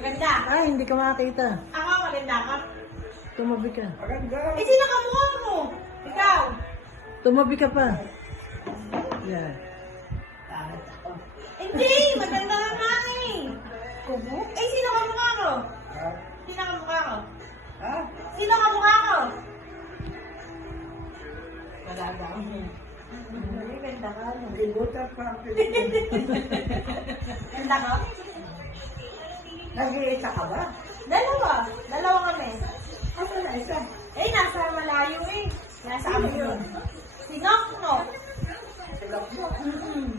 Maganda. Ay, hindi ka makakita. Ako, maganda ka. Tumabi ka. Eh, sino kamukha mo? Ikaw. Tumabi ka pa. Yan. Hindi, maganda lang nga eh. Kubo? Eh, sino kamukha ko? Sino kamukha ko? Ha? Sino kamukha ko? Wala daw. Ay, ganda ka. Libutan pa ang Ganda ka? Nag-iisa ka ba? Dalawa. Dalawa kami. Asa na isa? Eh, nasa malayo eh. Nasa amin yun. Sinok mo? Silap mo. Mm-mm.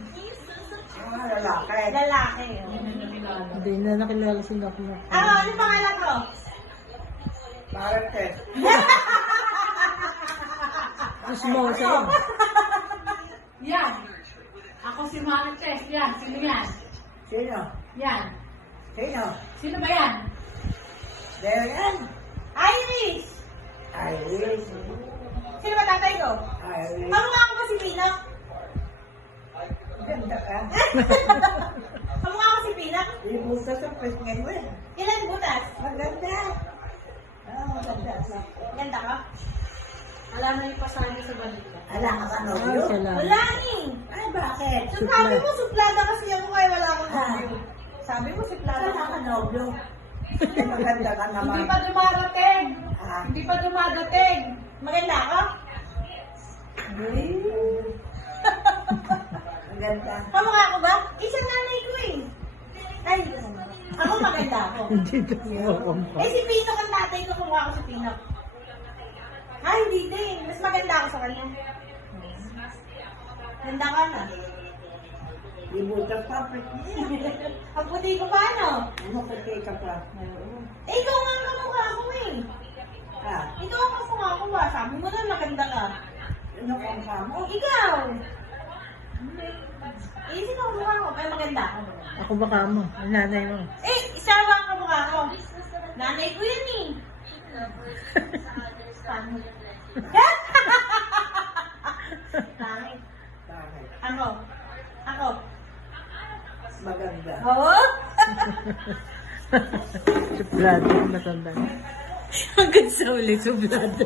Mga lalaki. Lalaki. Hindi na nakilala si Nok Nok. Ano pangalan ko? Marites. Chismosa. Yan. Ako si Marites. Yan. Sino yan? Sino? Yan. Sino? Sino ba yan? Darian. Iris. Iris. Sino ba tatay ko? Iris. Kamukha ko ba si Pinok? Ganda ka. Kamukha ko si Pinok? Libutan sa presmen mo eh. Ilan butas? Maganda. Ah, maganda. Ganda ka? Alam mo yung pasabi sa balita. Ala ka ba Ay, nobyo? salamat. Wala eh. Ay, bakit? So, sabi mo, suplada kasi ako kaya wala akong nobyo. Sabi mo, suplada Wala ka. ka nobyo. Maganda ka naman. Hindi pa dumarating. Ah. Hindi pa dumadating. Maganda ka? Maganda. Kamukha ko ba? Isang nanay ko eh. Ay, ako maganda ako. Hindi daw mo Eh, si Pinok ang tatay ko, kamukha ko si Pinok. Ay, hindi din. Mas maganda ako sa kanya. Ganda ka na. Libutan pa presmen. Ang puti ko pa, ano? Ano kasi ka pa? Eh, ikaw nga ang kamukha ko eh. Ah, Ikaw ang kamukha ko ba? Sabi mo na maganda ka. ano kang kamo? Oh, ikaw. Eh, sino ang kamukha ko? Kaya maganda ako. Ako baka mo. Ang nanay mo. Eh, isa lang ang kamukha ko. Nanay ko yun eh. Pangit. Pangit. Bakit? Ako. Ako. Maganda. Oo? Suplado. Matanda. Hanggang sa uli, suplado.